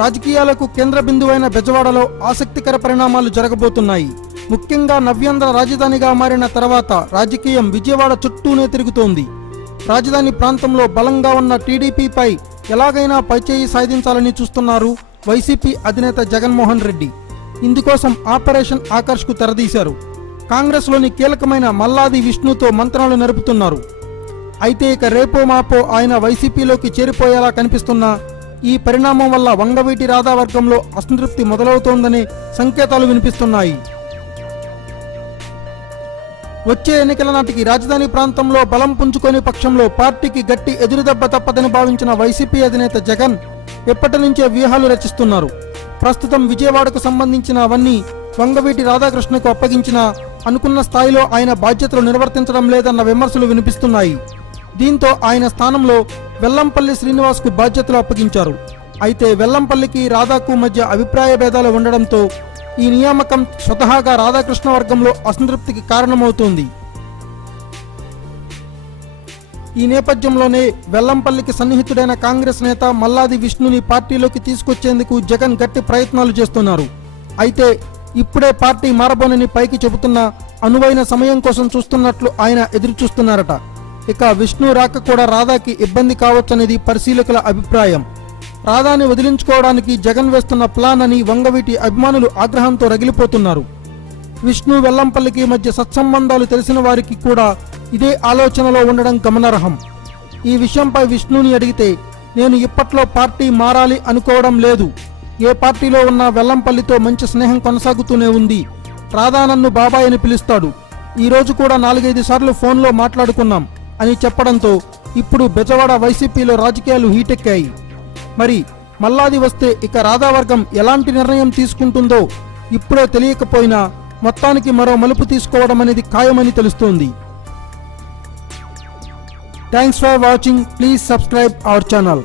రాజకీయాలకు కేంద్ర బిందువైన బెజవాడలో ఆసక్తికర పరిణామాలు జరగబోతున్నాయి. ముఖ్యంగా నవ్యాంధ్ర రాజధానిగా మారిన తర్వాత రాజకీయం విజయవాడ చుట్టూనే తిరుగుతోంది. రాజధాని ప్రాంతంలో బలంగా ఉన్న టీడీపీపై ఎలాగైనా పైచేయి సాధించాలని చూస్తున్నారు వైసీపీ అధినేత జగన్మోహన్ రెడ్డి. ఇందుకోసం ఆపరేషన్ ఆకర్ష్కు తెరదీశారు. కాంగ్రెస్లోని కీలకమైన మల్లాది విష్ణుతో మంత్రాలు నడుపుతున్నారు. అయితే ఇక రేపో మాపో ఆయన వైసీపీలోకి చేరిపోయేలా కనిపిస్తున్న ఈ పరిణామం వల్ల వంగవీటి రాధా వర్గంలో అసంతృప్తి మొదలవుతోందనే సంకేతాలు వినిపిస్తున్నాయి. వచ్చే ఎన్నికల నాటికి రాజధాని ప్రాంతంలో బలం పుంజుకొని పక్షంలో పార్టీకి గట్టి ఎదురుదెబ్బ తప్పదని భావించిన వైసీపీ అధినేత జగన్ ఎప్పటి నుంచే వ్యూహాలు రచిస్తున్నారు. ప్రస్తుతం విజయవాడకు సంబంధించినవన్నీ వంగవీటి రాధాకృష్ణకు అప్పగించిన అనుకున్న స్థాయిలో ఆయన బాధ్యతలు నిర్వర్తించడం లేదన్న విమర్శలు వినిపిస్తున్నాయి. దీంతో ఆయన స్థానంలో వెల్లంపల్లి శ్రీనివాస్కు బాధ్యతలు అప్పగించారు. అయితే వెల్లంపల్లికి రాధాకు మధ్య అభిప్రాయ భేదాలు ఉండడంతో ఈ నియామకం స్వతహాగా రాధాకృష్ణ వర్గంలో అసంతృప్తికి కారణమవుతోంది. ఈ నేపథ్యంలోనే వెల్లంపల్లికి సన్నిహితుడైన కాంగ్రెస్ నేత మల్లాది విష్ణుని పార్టీలోకి తీసుకొచ్చేందుకు జగన్ గట్టి ప్రయత్నాలు చేస్తున్నారు. అయితే ఇప్పుడే పార్టీ మారబోనని పైకి చెబుతున్న అనువైన సమయం కోసం చూస్తున్నట్లు ఆయన ఎదురుచూస్తున్నారట. ఇక విష్ణు రాక కూడా రాధాకి ఇబ్బంది కావచ్చనేది పరిశీలకుల అభిప్రాయం. రాధాని వదిలించుకోవడానికి జగన్ వేస్తున్న ప్లాన్ అని వంగవీటి అభిమానులు ఆగ్రహంతో రగిలిపోతున్నారు. విష్ణు వెల్లంపల్లికి మధ్య సత్సంబంధాలు తెలిసిన వారికి కూడా ఇదే ఆలోచనలో ఉండడం గమనార్హం. ఈ విషయంపై విష్ణుని అడిగితే నేను ఇప్పట్లో పార్టీ మారాలి అనుకోవడం లేదు. ఏ పార్టీలో ఉన్న వెల్లంపల్లితో మంచి స్నేహం కొనసాగుతూనే ఉంది. రాధా నన్ను బాబాయ్ అని పిలుస్తాడు. ఈ రోజు కూడా 4-5 సార్లు ఫోన్లో మాట్లాడుకున్నాం అని చెప్పడంతో ఇప్పుడు బెజవాడ వైసీపీలో రాజకీయాలు హీటెక్కాయి. మరి మల్లాది వస్తే ఇక రాధా వర్గం ఎలాంటి నిర్ణయం తీసుకుంటుందో ఇప్పుడే తెలియకపోయినా మొత్తానికి మరో మలుపు తీసుకోవడం అనేది ఖాయమని తెలుస్తోంది. Thanks for watching. Please subscribe our channel.